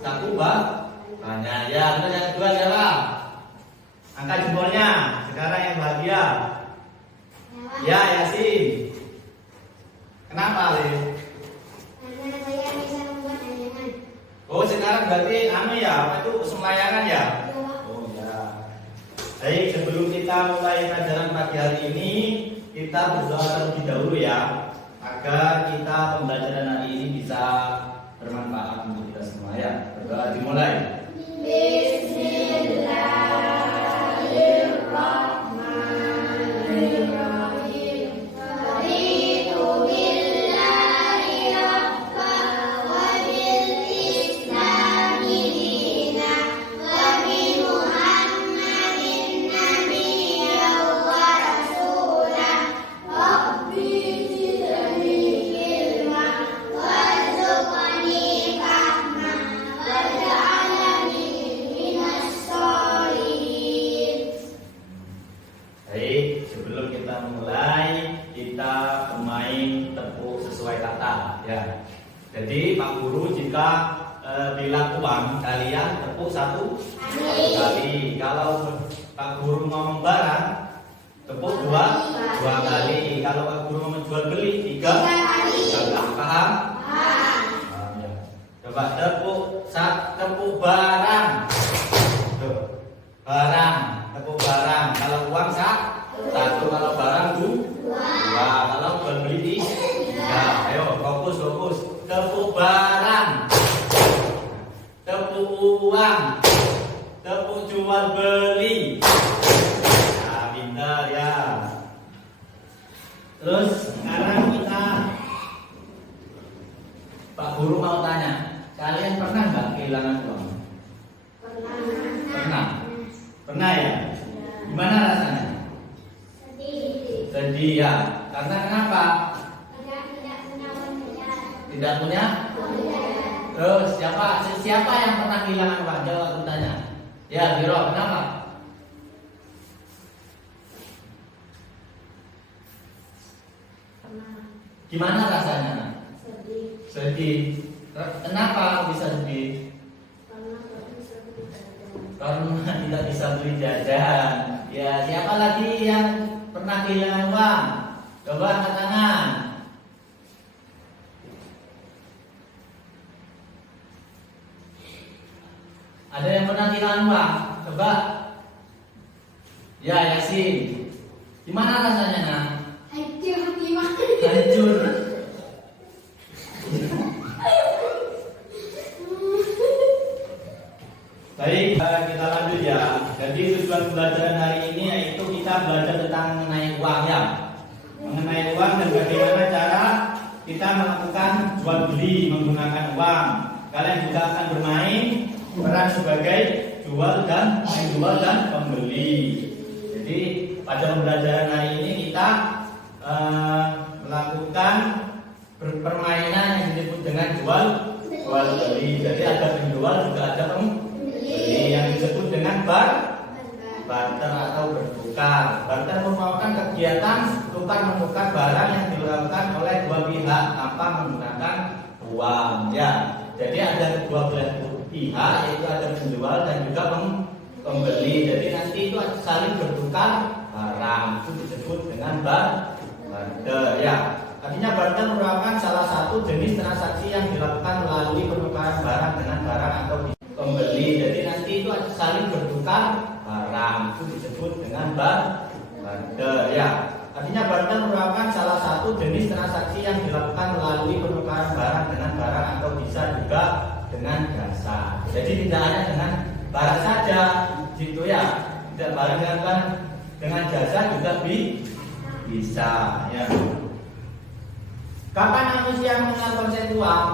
satu banyak. Ya, terus yang kedua siapa? Angkat jempolnya. Sekarang yang bahagia. Ya, Yasin. Kenapa, Le? Karena saya bisa membuat layangan. Oh, sekarang berarti ya, apa itu semlayangan ya? Ya, Pak. Oh ya. Baik, sebelum kita mulai pelajaran pagi hari ini, kita berdoa terlebih dahulu ya, agar kita pembelajaran hari ini bisa bermanfaat untuk kita semua ya. Berdoa dimulai. Bismillahirrahmanirrahim. Raditu billahi rabban wa bil islami dinan wa bi Muhammadin nabiyyan wa rasulan. Rabbi zidni ilman warzuqni fahman waj'alni minas sholihin. Baik, sebelum kita mulai, kita bermain tepuk sesuai kata ya. Jadi Pak Guru jika bilang uang, kalian tepuk satu kali. Kalau Pak Guru ngomong barang, tepuk dua kali. Kalau Pak Guru ngomong jual beli, tiga kali. Paham? Paham ya. Coba tepuk barang. Tuh, barang, tepuk barang. Kalau uang satu, kalau barang dua, kalau jual beli tiga. Ayo fokus. Tepuk barang, tepuk uang, tepuk jual beli. Nah, pintar ya. Terus sekarang kita, Pak Guru mau tanya, kalian pernah nggak kehilangan uang? Pernah ya? Gimana rasanya? Sedih ya. Karena kenapa? Tidak punya? Terus siapa yang pernah kehilangan uang? Jawab aku tanya. Ya, Biro, kenapa? Gimana rasanya? Sedih. Kenapa bisa sedih? Karena tidak bisa beli jajan. Ya, siapa lagi yang pernah kehilangan uang? Coba angkat tangan. Ada yang pernah kehilangan uang? Coba. Ya, Yasin. Gimana rasanya, Nak? Hancur. Baik, kita lanjut ya. Jadi tujuan pembelajaran hari ini yaitu kita belajar tentang mengenai uang ya. Mengenai uang dan bagaimana cara kita melakukan jual beli menggunakan uang. Kalian juga akan bermain peran sebagai jual dan pembeli. Jadi pada pembelajaran hari ini kita melakukan permainan yang disebut dengan jual beli. Jadi ada penjual juga ada pembeli yang disebut dengan barter atau bertukar. Barter merupakan kegiatan tukar menukar barang yang dilakukan oleh dua pihak tanpa menggunakan uang ya. Jadi ada kedua belah pihak, yaitu ada penjual dan juga pembeli. Jadi nanti itu saling bertukar barang, itu disebut dengan barter ya. Artinya barter merupakan salah satu jenis transaksi yang dilakukan melalui penukaran barang dengan barang atau pembeli. Jadi nanti itu saling bertukar barang, itu disebut dengan barter ya. Artinya barter merupakan salah satu jenis transaksi yang dilakukan melalui penukaran barang dengan barang atau bisa juga dengan jasa. Jadi tidak hanya dengan barang saja, gitu ya. Tidak barang dengan jasa juga bisa ya. Kapan manusia mengenal konsep uang?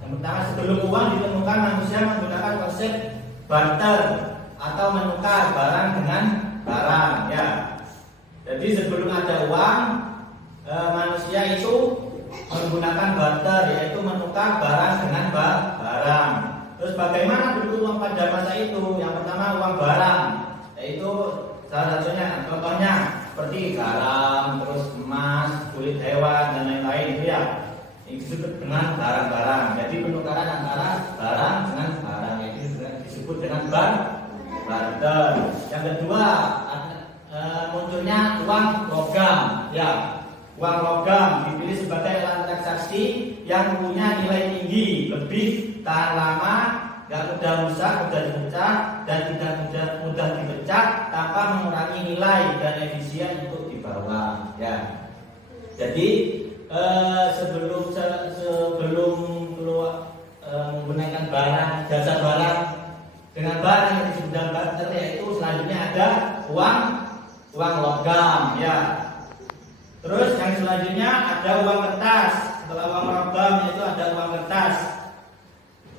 Yang pertama, sebelum uang ditemukan, manusia menggunakan konsep barter atau menukar barang dengan barang ya. Jadi sebelum ada uang, manusia itu menggunakan barter, yaitu menukar barang dengan barang. Terus bagaimana bentuk uang pada masa itu? Yang pertama uang barang, yaitu salah satunya, contohnya seperti garam, terus emas, kulit hewan dan lain-lain itu ya. Ini disebut dengan barang-barang. Jadi penukaran antara barang dengan barang ini disebut dengan barter. Yang kedua, munculnya uang logam. Ya, uang logam dipilih sebagai alat transaksi yang punya nilai tinggi, lebih tahan lama, nggak mudah rusak, mudah dipecah, dan tidak mudah dipecah tanpa mengurangi nilai dan efisien untuk dibawa. Ya, jadi sebelum menggunakan barang, jasa barang dengan barang yang disebut dengan barter, yaitu selanjutnya ada uang logam. Ya. Terus yang selanjutnya ada uang kertas. Setelah uang logam itu ada uang kertas.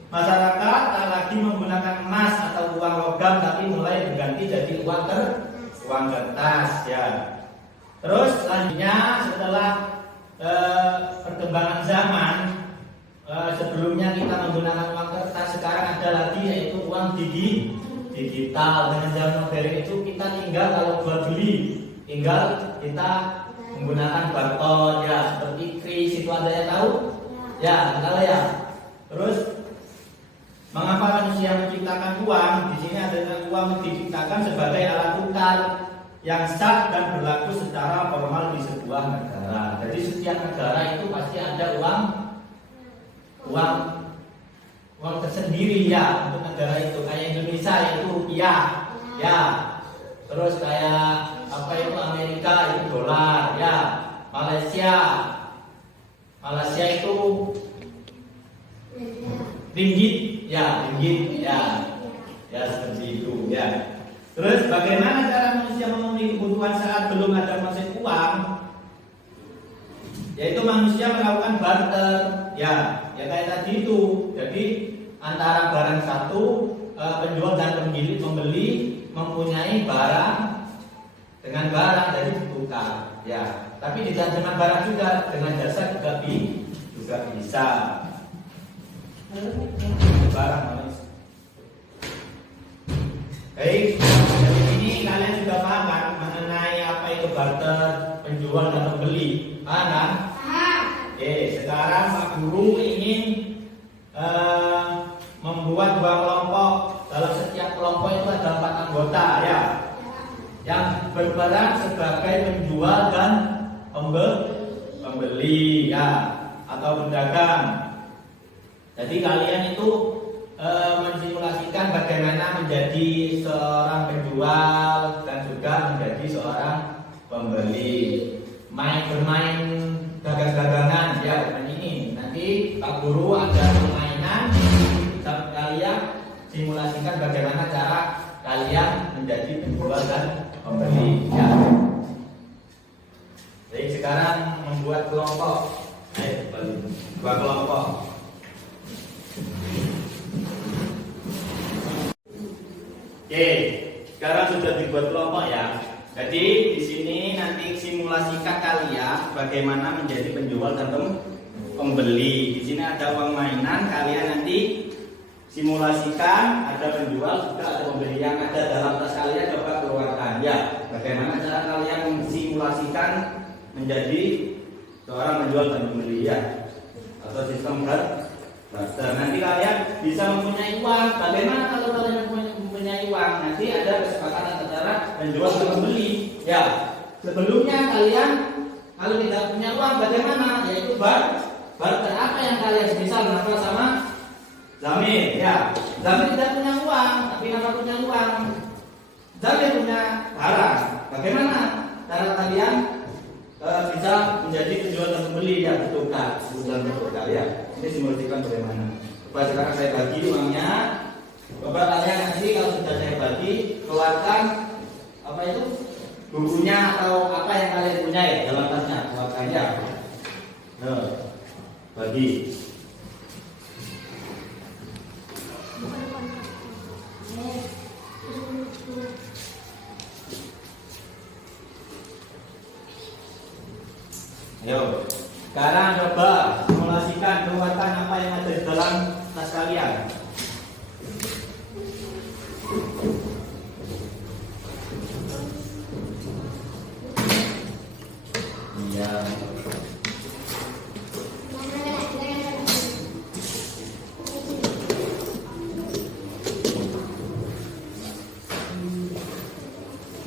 Masyarakat tak lagi menggunakan emas atau uang logam, tapi mulai berganti jadi uang kertas. Ya. Terus selanjutnya setelah perkembangan zaman, sebelumnya kita menggunakan uang kertas, sekarang ada lagi yaitu uang digital. Dengan zaman modern itu kita tinggal kalau jual beli, tinggal kita menggunakan barcode, ya, seperti kris itu ada yang tahu? Ya, tahu ya. Terus mengapa manusia menciptakan uang? Di sini ada uang diciptakan sebagai alat tukar yang sah dan berlaku secara formal di sebuah negara. Jadi setiap negara itu pasti ada uang tersendiri, ya, untuk negara itu. Kayak Indonesia itu rupiah, ya. Terus kayak apa itu Amerika itu dolar, ya. Malaysia itu ringgit, ya, ya seperti itu, ya. Terus bagaimana cara manusia memenuhi kebutuhan saat belum ada konsep uang? Yaitu manusia melakukan barter, ya kayak tadi itu. Jadi antara barang satu, penjual dan pembeli mempunyai barang dengan barang, jadi ditukar, ya. Tapi tidak dengan barang juga, dengan jasa juga bisa. Barang manis. Baik, dari ini kalian sudah paham kan mengenai apa itu barter, penjual dan pembeli? Paham kan? Oke, sekarang Pak Guru ingin membuat dua kelompok. Dalam setiap kelompok itu ada 4 anggota, ya, yang berperan sebagai penjual dan pembeli, ya, atau pedagang. Jadi kalian itu mensimulasikan bagaimana menjadi seorang penjual dan juga menjadi seorang pembeli. Bermain dagang-dagangan, ya, dengan ini. Nanti Pak Guru ada permainan, kalian simulasikan bagaimana cara kalian menjadi penjual dan pembeli, ya. Jadi sekarang membuat kelompok. Dua kelompok. Oke, sekarang sudah dibuat kelompok, ya. Jadi di sini nanti simulasikan kalian bagaimana menjadi penjual dan pembeli. Di sini ada uang mainan, kalian nanti simulasikan ada penjual juga ada pembeli. Yang ada dalam tas kalian coba keluarkan, ya. Bagaimana cara kalian simulasikan menjadi seorang penjual dan pembeli, ya, atau sistem barter. Nanti kalian bisa mempunyai uang. Bagaimana kalau kalian mempunyai uang? Nanti ada kesepakatan antara penjual dan pembeli, ya. Sebelumnya kalian kalau tidak punya uang bagaimana? Yaitu barter. Apa yang kalian bisa Nafa sama Zamir, ya. Zamir tidak punya uang, tapi Nafa punya uang. Zamir punya barang. Bagaimana cara kalian bisa menjadi penjual dan pembeli, ya, bertukar, ya. Ini simulasikan bagaimana. Coba sekarang saya bagi uangnya. Coba kalian nanti kalau sudah saya bagi, keluarkan apa itu bukunya atau apa yang kalian punya, ya, dalam tasnya, keluarkan, ya. Bagi. Ayo, sekarang coba simulasikan, keluarkan apa yang ada di dalam tas kalian. Iya.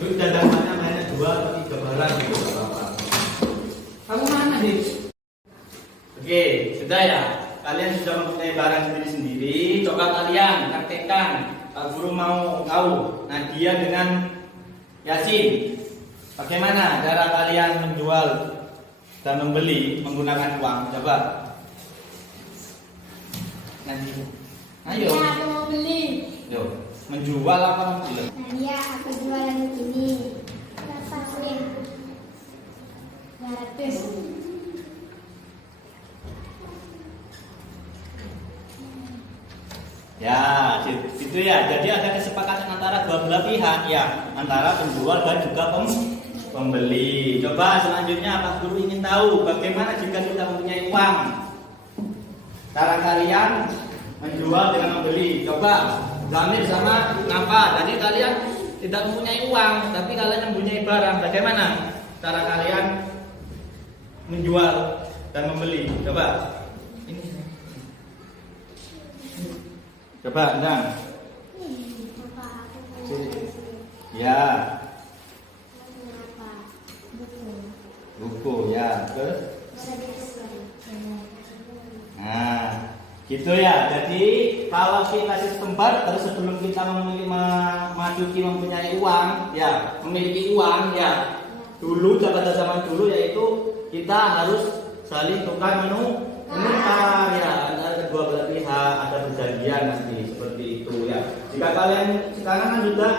Udah gambarnya mainnya 2 atau 3 barang gitu nggak apa-apa. Kamu mana sih? Oke, sudah ya. Kalian sudah mempunyai barang sendiri-sendiri. Coba kalian praktekkan. Pak Guru mau tahu. Nadia dengan Yasin, bagaimana cara kalian menjual dan membeli menggunakan uang? Coba. Nadia, ayo. Ya, aku mau beli. Yo, menjual apa membeli? Nadia, aku jualan ini. Lepasin. 200. Ya, itu ya. Jadi ada kesepakatan antara dua belah pihak ya, antara penjual dan juga pembeli. Coba selanjutnya Pak Guru ingin tahu bagaimana jika kita mempunyai uang. Cara kalian menjual dengan membeli. Coba Zamir sama Nafa. Jadi kalian tidak mempunyai uang, tapi kalian mempunyai barang. Bagaimana cara kalian menjual dan membeli? Coba. Ini. Coba, Endang. Ya. Buku, ya. Terus? Nah, gitu ya. Jadi kalau kita sistem bar, terus sebelum kita memasuki mempunyai uang, ya, memiliki uang, ya. Dulu zaman dulu yaitu kita harus saling tukar menukar, ya, antara kedua belah pihak, ada perjanjian nanti seperti itu ya. Jika kalian sekarang kan sudah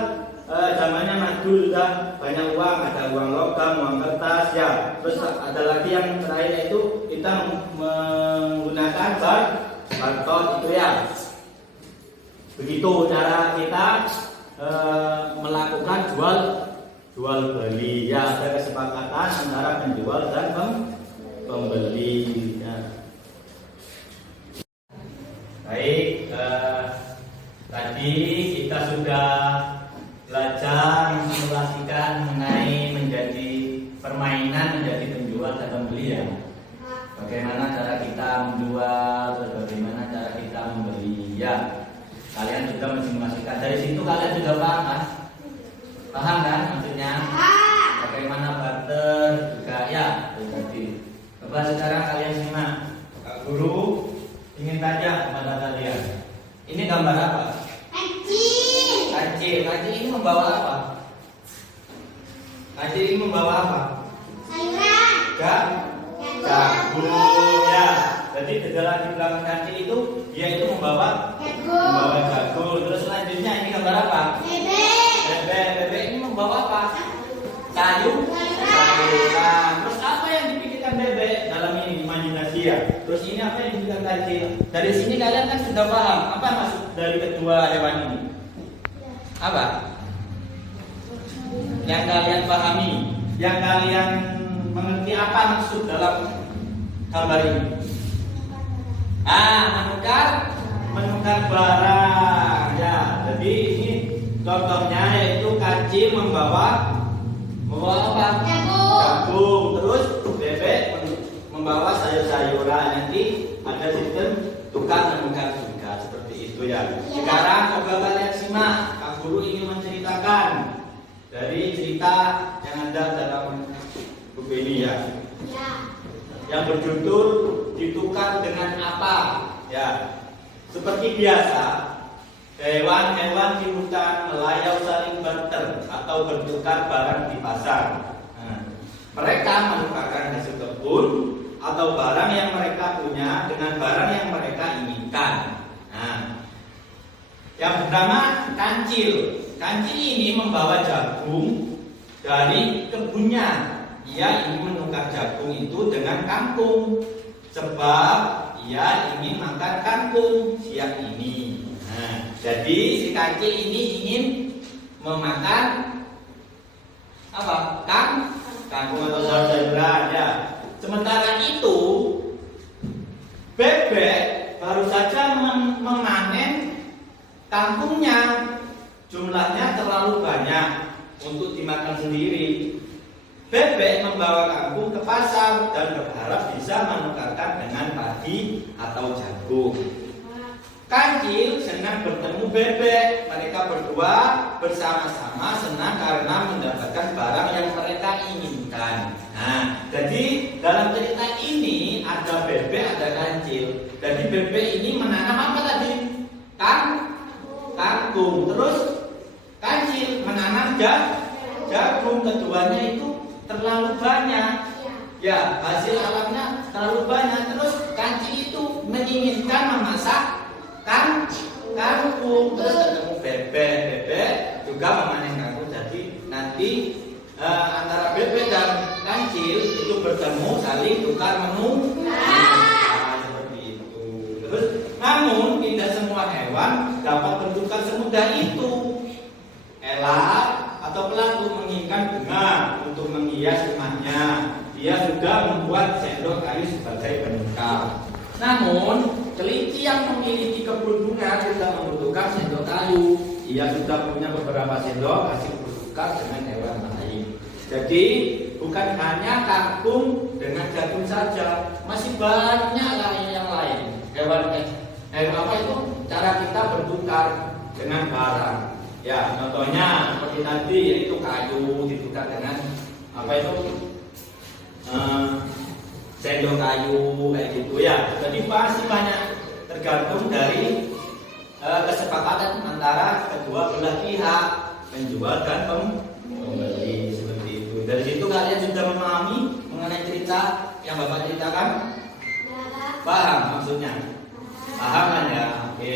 zamannya maju, sudah banyak uang, ada uang logam, uang kertas ya. Terus ada lagi yang terakhir yaitu kita menggunakan barcode itu ya. Begitu cara kita melakukan jual beli ya, ada kesepakatan antara penjual dan pembeli ya. Baik, tadi kita sudah belajar mensimulasikan mengenai menjadi permainan menjadi penjual dan pembeli ya. Bagaimana cara kita menjual, bagaimana cara kita membeli ya. Kalian sudah mensimulasikan. Dari situ kalian sudah paham kan? Paham kan maksudnya? Bagaimana barter juga ya. Jadi, coba sekarang kalian simak. Kak Guru ingin tanya kepada kalian. Ini gambar apa? Kancil. Kancil. Kancil ini membawa apa? Kancil ini membawa apa? Sayuran. Jagung ya. Jadi di belakang kancil itu dia itu membawa jagung. Terus selanjutnya ini gambar apa? Bebek ini membawa apa? Sayuran. Terus apa yang dipikirkan bebek dalam ini imajinasi ya? Terus ini apa yang dipikirkan kancil? Dari sini kalian kan sudah paham apa maksud dari kedua hewan ini? Apa? Yang kalian pahami, yang kalian mengerti apa maksud dalam gambar ini? Menukar barang ya. Jadi ini contohnya yaitu kancil membawa apa? Jagung. Terus bebek membawa sayur-sayuran. Nanti ada sistem tukar menukar juga seperti itu ya. Sekarang coba kalian simak. Kak Guru ingin menceritakan dari cerita yang ada dalam buku ini ya. Yang berjudul ditukar dengan apa ya. Seperti biasa hewan-hewan di hutan melayau saling barter atau bertukar barang di pasar. Mereka menukarkan hasil kebun atau barang yang mereka punya dengan barang yang mereka inginkan. Yang pertama kancil. Kancil ini membawa jagung dari kebunnya. Ia ingin menukar jagung itu dengan kangkung, sebab ia ingin makan kangkung siang ini. Jadi si kancil ini ingin memakan apa? Kangkung atau sayuran ya. Sementara itu bebek baru saja memanen kangkungnya. Jumlahnya terlalu banyak untuk dimakan sendiri. Bebek membawa kangkung ke pasar dan berharap bisa menukarkan dengan padi atau jagung. Kancil senang bertemu bebek. Mereka berdua berdua bersama-sama senang karena mendapatkan barang yang mereka inginkan. Nah, jadi dalam cerita ini ada bebek, ada kancil. Jadi bebek ini menanam apa tadi? Kangkung. Terus kancil menanam jagung. Keduanya itu terlalu banyak. Ya, hasil alamnya terlalu banyak. Terus kancil itu menginginkan memasak kangkung. Terus ketemu bebek juga memanen kangkung. Jadi nanti antara bebek dan kancil itu bertemu saling tukar menu. Seperti itu. Terus namun tidak semua hewan dapat bertukar semudah itu. Elang atau pelaku menginginkan bunga untuk menghias rumahnya. Dia sudah membuat sendok kayu sebagai penukar. Namun kelinci yang memiliki kebun bunga tidak membutuhkan sendok kayu. Ia sudah punya beberapa sendok hasil bertukar dengan hewan lain. Jadi bukan hanya kangkung dengan jagung saja, masih banyak yang lain. Hewan apa itu? Cara kita bertukar dengan barang. Ya, contohnya seperti tadi yaitu kayu ditukar dengan apa itu? Sendok kayu kayak gitu ya. Jadi pasti banyak tergantung dari kesepakatan antara kedua belah pihak, penjual dan pembeli, seperti itu. Dari situ kalian sudah memahami mengenai cerita yang Bapak ceritakan? Paham maksudnya? Paham kan ya? Oke.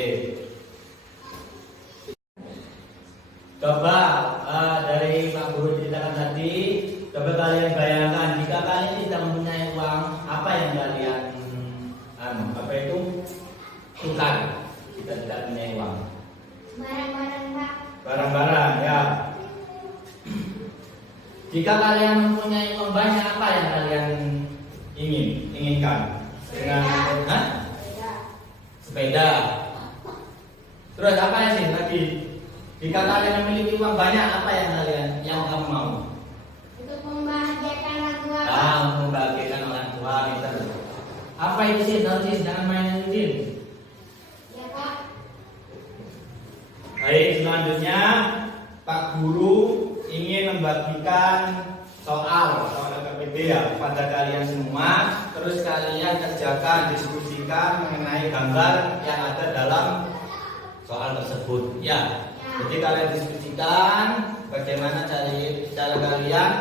Coba dari Pak Guru ceritakan tadi, coba kalian bayangkan jika kalian tidak mempunyai uang, apa yang kalian apa itu tukar? Kita tidak punya uang. Barang-barang, Pak. Barang-barang ya. Jika kalian mempunyai uang banyak, apa yang kalian inginkan? Dengan sepeda. Terus apa sih lagi? Jika kalian memiliki uang banyak, apa yang kamu mau? Untuk membahagiakan orang tua. Untuk membahagiakan orang tua kita. Apa itu sih? Jangan main itu. Ya, Pak. Baik, selanjutnya Pak Guru ingin membagikan soal KPD ya pada kalian semua. Terus kalian kerjakan, diskusikan mengenai gambar yang ada dalam soal tersebut. Ya, jadi kalian diskusikan bagaimana cara kalian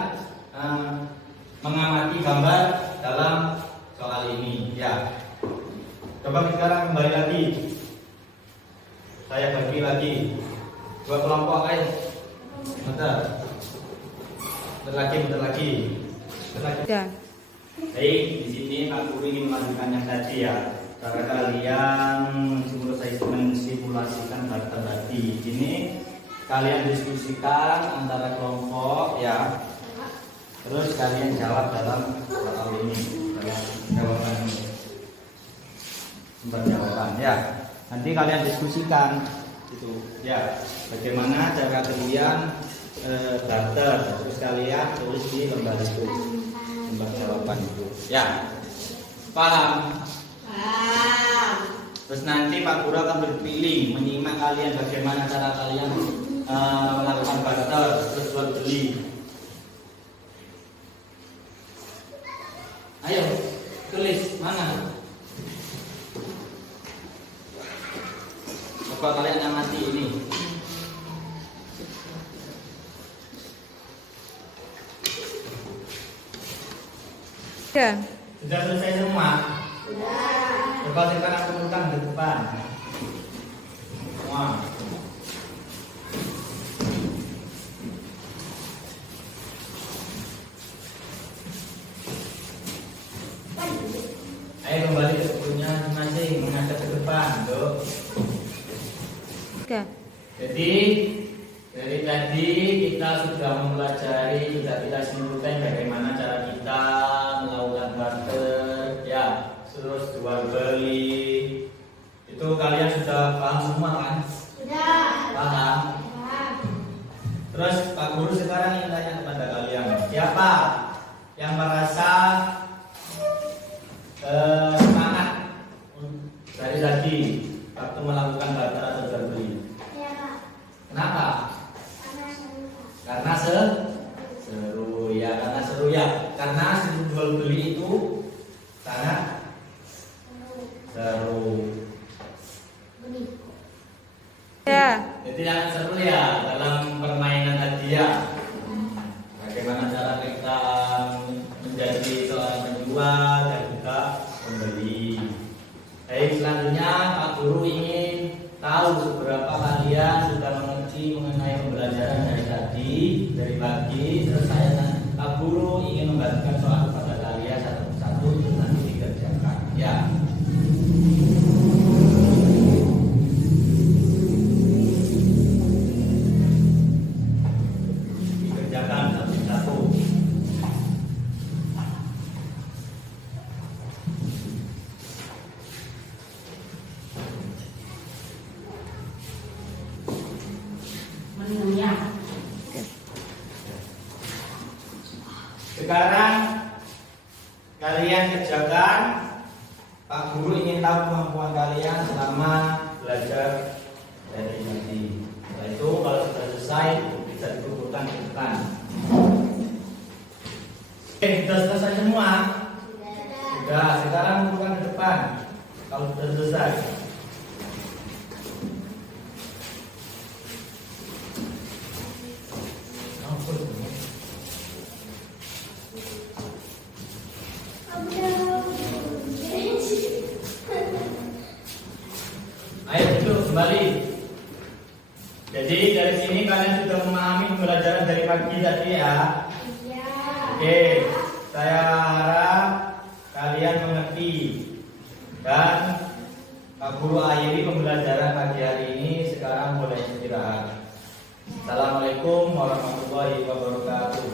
mengamati gambar dalam soal ini. Ya, coba sekarang kembali lagi. Saya bagi lagi dua kelompok ayo. Bentar lagi. Ya. Baik, di sini Pak Guru ingin melakukan yang tadi ya. Cara kalian mensimulasikan data tadi. Di sini kalian diskusikan antara kelompok ya. Terus kalian jawab dalam soal ini, dalam jawaban ini. Sumber jawaban ya. Nanti kalian diskusikan itu ya, bagaimana cara kalian daftar, terus kalian tulis di lembar itu, lembar jawaban itu ya. Paham? Paham. Terus nanti Pak Guru akan berpilih menyimak kalian bagaimana cara kalian melakukan barter terus jual beli. Ayo tulis mana? Coba kalian amati ini. Ya. Sudah selesai semua? Sudah. Coba sekarang kumpulkan di depan. Semua. Ayo kembali ke bukunya masing-masing, menghadap ke depan, Dok. Ya. Jadi dari tadi kita sudah mempelajari, sudah kita simpulkan bagaimana cara kita melakukan barter, ya, terus jual beli. Itu kalian sudah paham semua kan? Sudah. Paham? Paham. Terus Pak Guru sekarang ingin tanya kepada kalian, siapa yang merasa semangat dari tadi waktu melakukan barter atau jual beli? Ya, Pak. Kenapa? Jadi jangan seru ya dalam permainan tadi ya. Bagaimana cara kita menjadi seorang penjual dan juga pembeli. Baik, selanjutnya Pak Guru ingin tahu seberapa kalian sudah mengerti mengenai pembelajaran dari tadi, dari pagi. Terus Pak Guru ingin membagikan soal kepada kalian satu persatu untuk nanti dikerjakan. Ya. Dikerjakan satu-satu. Menunya. Sekarang kalian kerjakan. Pak Guru ingin tahu kemampuan kalian selama belajar dari tadi. Setelah itu kalau sudah selesai bisa dikumpulkan ke depan. Oke, sudah selesai semua? Sudah. Sekarang kumpulkan ke depan. Kalau sudah selesai. Ayo duduk kembali. Jadi dari sini kalian sudah memahami pembelajaran dari pagi tadi ya. Oke, saya harap kalian mengerti dan Pak Guru akhiri pembelajaran pagi hari ini. Sekarang boleh istirahat. Assalamualaikum warahmatullahi wabarakatuh.